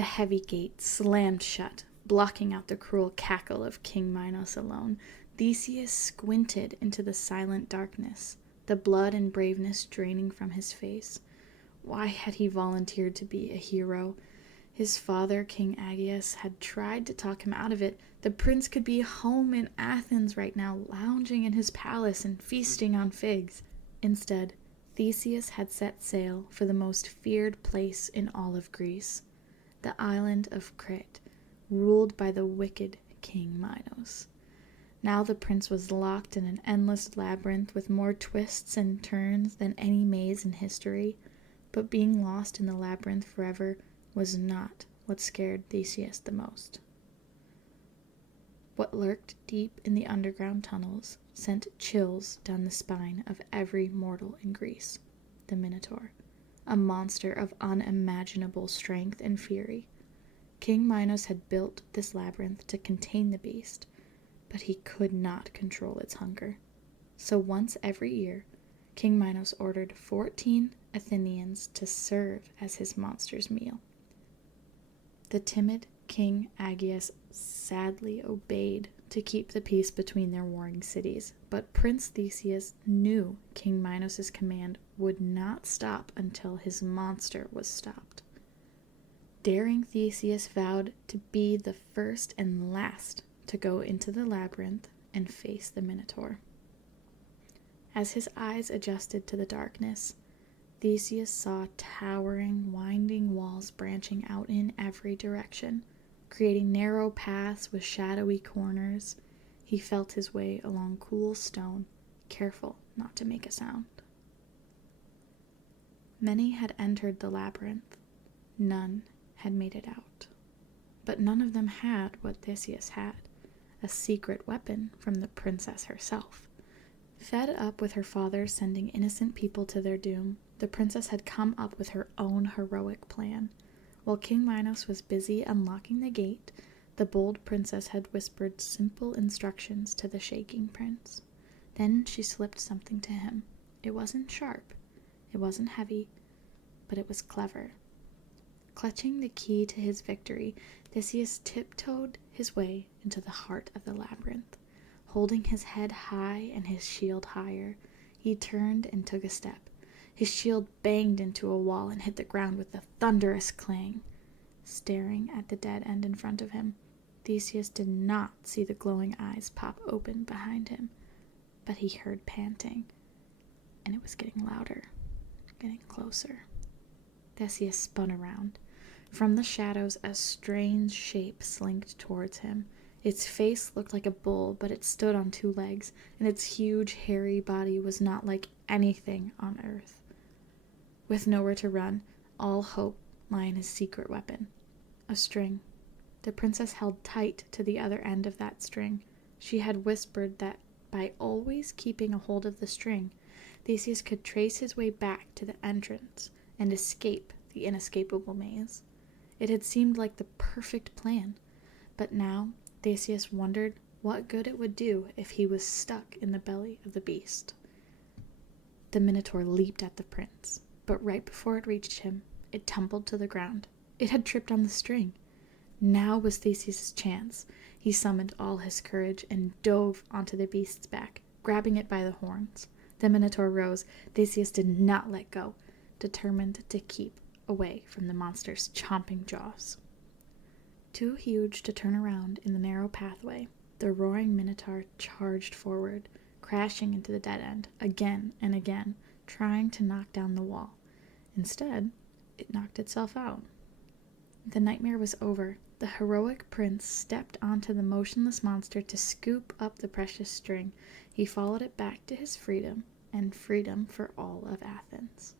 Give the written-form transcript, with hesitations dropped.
The heavy gate slammed shut, blocking out the cruel cackle of King Minos alone. Theseus squinted into the silent darkness, the blood and braveness draining from his face. Why had he volunteered to be a hero? His father, King Aegeus, had tried to talk him out of it. The prince could be home in Athens right now, lounging in his palace and feasting on figs. Instead, Theseus had set sail for the most feared place in all of Greece, the island of Crete, ruled by the wicked King Minos. Now the prince was locked in an endless labyrinth with more twists and turns than any maze in history, but being lost in the labyrinth forever was not what scared Theseus the most. What lurked deep in the underground tunnels sent chills down the spine of every mortal in Greece: the Minotaur, a monster of unimaginable strength and fury. King Minos had built this labyrinth to contain the beast, but he could not control its hunger. So once every year, King Minos ordered 14 Athenians to serve as his monster's meal. The timid King Aegeus sadly obeyed to keep the peace between their warring cities, but Prince Theseus knew King Minos' command would not stop until his monster was stopped. Daring Theseus vowed to be the first and last to go into the labyrinth and face the Minotaur. As his eyes adjusted to the darkness, Theseus saw towering, winding walls branching out in every direction, creating narrow paths with shadowy corners. He felt his way along cool stone, careful not to make a sound. Many had entered the labyrinth. None had made it out. But none of them had what Theseus had, a secret weapon from the princess herself. Fed up with her father sending innocent people to their doom, the princess had come up with her own heroic plan. While King Minos was busy unlocking the gate, the bold princess had whispered simple instructions to the shaking prince. Then she slipped something to him. It wasn't sharp, it wasn't heavy, but it was clever. Clutching the key to his victory, Theseus tiptoed his way into the heart of the labyrinth. Holding his head high and his shield higher, he turned and took a step. His shield banged into a wall and hit the ground with a thunderous clang. Staring at the dead end in front of him, Theseus did not see the glowing eyes pop open behind him, but he heard panting, and it was getting louder, getting closer. Theseus spun around. From the shadows, a strange shape slinked towards him. Its face looked like a bull, but it stood on 2 legs, and its huge, hairy body was not like anything on earth. With nowhere to run, all hope lay in his secret weapon, a string. The princess held tight to the other end of that string. She had whispered that by always keeping a hold of the string, Theseus could trace his way back to the entrance and escape the inescapable maze. It had seemed like the perfect plan, but now Theseus wondered what good it would do if he was stuck in the belly of the beast. The Minotaur leaped at the prince, but right before it reached him, it tumbled to the ground. It had tripped on the string. Now was Theseus' chance. He summoned all his courage and dove onto the beast's back, grabbing it by the horns. The Minotaur rose. Theseus did not let go, determined to keep away from the monster's chomping jaws. Too huge to turn around in the narrow pathway, the roaring Minotaur charged forward, crashing into the dead end again and again, trying to knock down the wall. Instead, it knocked itself out. The nightmare was over. The heroic prince stepped onto the motionless monster to scoop up the precious string. He followed it back to his freedom, and freedom for all of Athens.